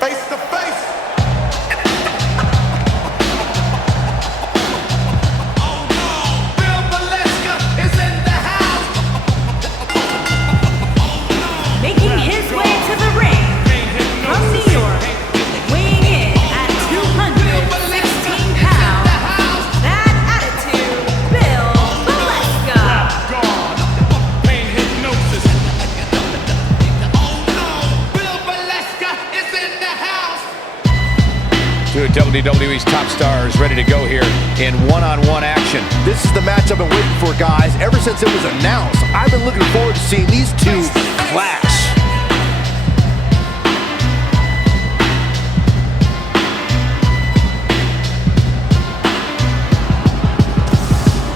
face to face. Oh no, Bill Ballesca is in the house. Making his way to the ring from New York, weighing in at 216 pounds, that attitude, Bill Ballesca. Pain hypnosis. Oh no, Bill Ballesca is in the house. Two of WWE's top stars ready to go here in one-on-one action. This is the match I've been waiting for, guys. Ever since it was announced, I've been looking forward to seeing these two clash.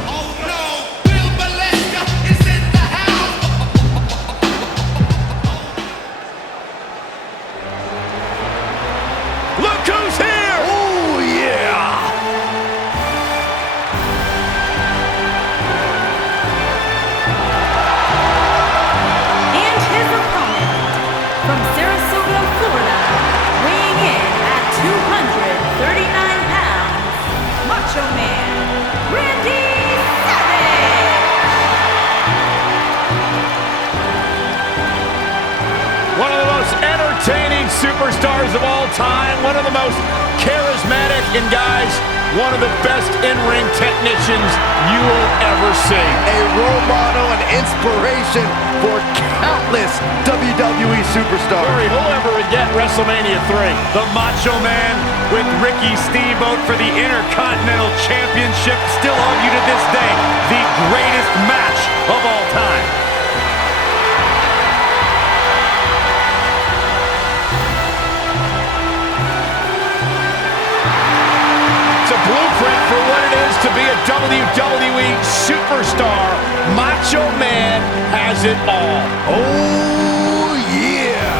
Oh no, Bill Ballesca is in the house. Look who's here! Oh, yeah! And his opponent from Sarasota, Florida, weighing in at 239 pounds, Macho Man, Randy Savage. One of the most entertaining superstars of all time, one of the most charismatic, and guys, one of the best in-ring technicians you will ever see. A role model and inspiration for countless WWE superstars. Hurry, whoever would get WrestleMania 3. The Macho Man with Ricky Steamboat for the Intercontinental Championship. Still argued to this day, the greatest match of all time. It's a blueprint for what it is to be a WWE superstar. Macho Man has it all. Oh, yeah!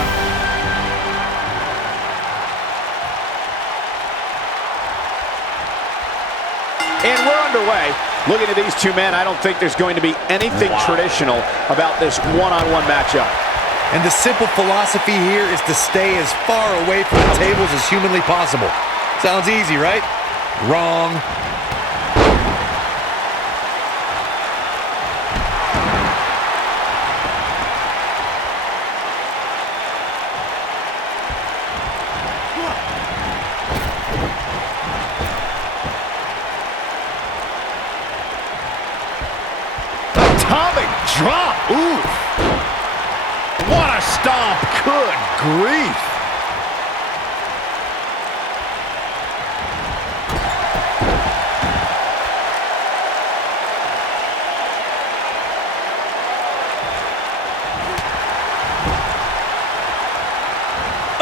And we're underway. Looking at these two men, I don't think there's going to be anything traditional about this one-on-one matchup. And the simple philosophy here is to stay as far away from the tables as humanly possible. Sounds easy, right? Wrong. Atomic drop! Oof! What a stomp! Good grief!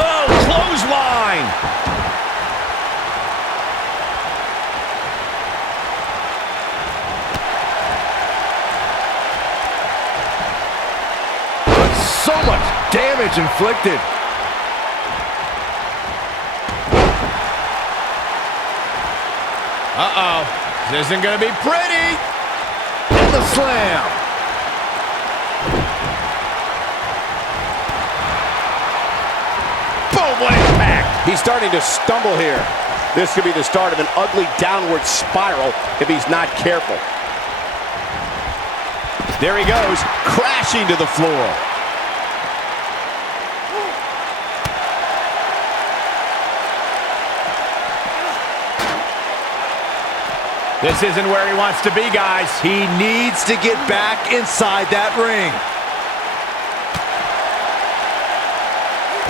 Oh, clothesline! So much damage inflicted. Uh-oh. This isn't going to be pretty. And the slam. Boom, what impact. He's starting to stumble here. This could be the start of an ugly downward spiral if he's not careful. There he goes, crashing to the floor. This isn't where he wants to be, guys. He needs to get back inside that ring.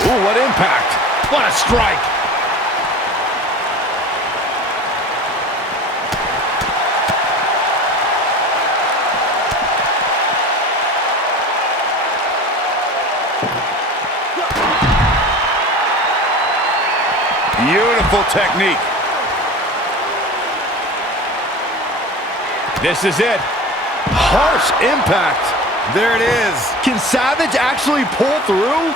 Ooh, what impact. What a strike. Beautiful technique. This is it. Harsh impact. There it is. Can Savage actually pull through?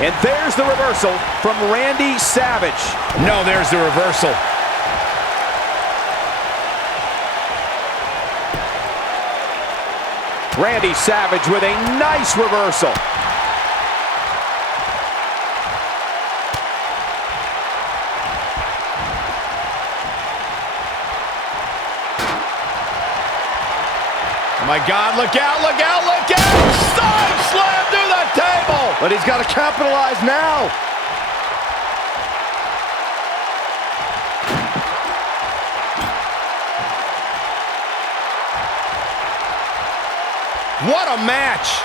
And there's the reversal from Randy Savage. No, there's the reversal. Randy Savage with a nice reversal. Oh my God, look out, look out, look out! Side slam through the table! But he's got to capitalize now. What a match!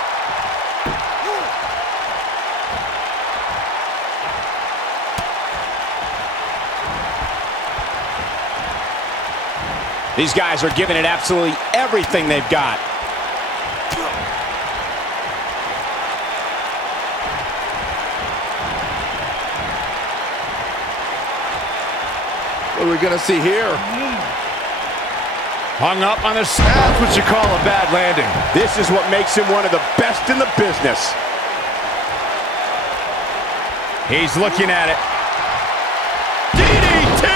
These guys are giving it absolutely everything they've got. What are we going to see here? Hung up on the... That's what you call a bad landing. This is what makes him one of the best in the business. He's looking at it. DDT!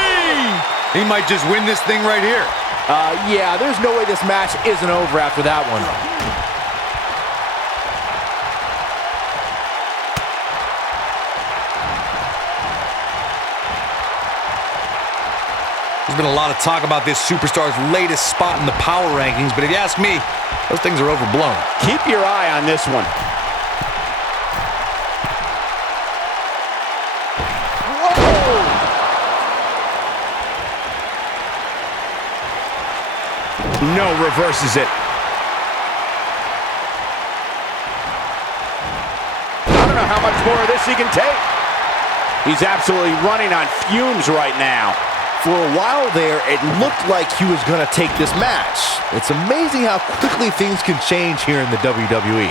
He might just win this thing right here. Yeah, there's no way this match isn't over after that one. There's been a lot of talk about this superstar's latest spot in the power rankings, but if you ask me, those things are overblown. Keep your eye on this one. No, reverses it. I don't know how much more of this he can take. He's absolutely running on fumes right now. For a while there, it looked like he was going to take this match. It's amazing how quickly things can change here in the WWE.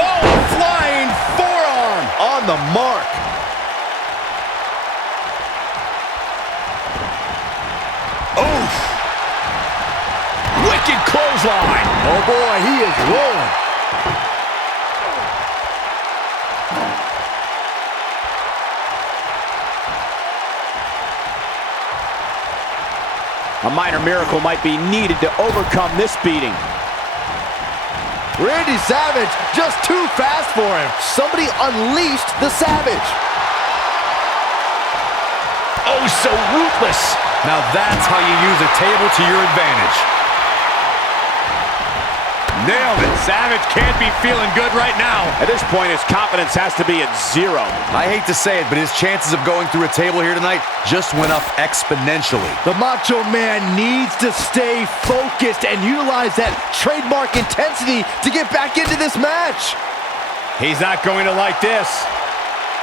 Oh, flying forearm! On the mark. Oof! Wicked clothesline! Oh boy, he is rolling. A minor miracle might be needed to overcome this beating. Randy Savage just too fast for him. Somebody unleashed the Savage. Oh, so ruthless! Now that's how you use a table to your advantage. Nailed it. Savage can't be feeling good right now. At this point, his confidence has to be at zero. I hate to say it, but his chances of going through a table here tonight just went up exponentially. The Macho Man needs to stay focused and utilize that trademark intensity to get back into this match. He's not going to like this.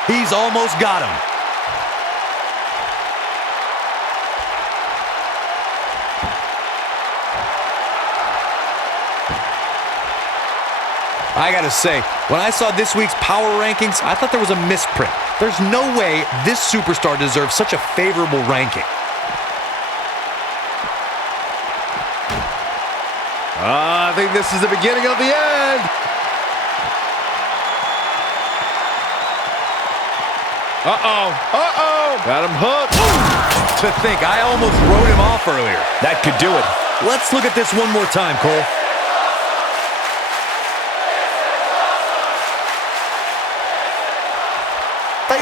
He's almost got him. I gotta say, when I saw this week's power rankings, I thought there was a misprint. There's no way this superstar deserves such a favorable ranking. I think this is the beginning of the end. Uh-oh. Uh-oh. Got him hooked. To think, I almost wrote him off earlier. That could do it. Let's look at this one more time, Cole.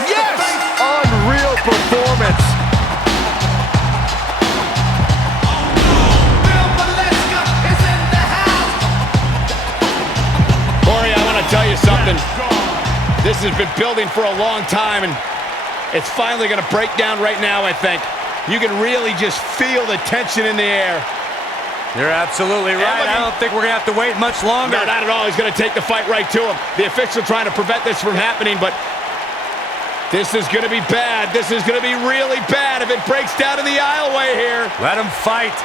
Yes! Unreal performance. Bill Ballesca is in the house. Corey, I want to tell you something. This has been building for a long time, and it's finally going to break down right now, I think. You can really just feel the tension in the air. You're absolutely right. I don't think we're going to have to wait much longer. No, not at all. He's going to take the fight right to him. The official trying to prevent this from happening, but this is going to be bad. This is going to be really bad if it breaks down in the aisleway here. Let him fight.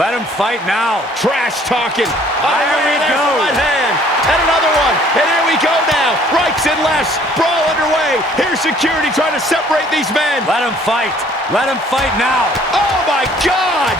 Let him fight now. Trash talking. There we go. Right hand. And another one. And here we go now. Rights and lefts. Brawl underway. Here's security trying to separate these men. Let him fight. Let him fight now. Oh, my God.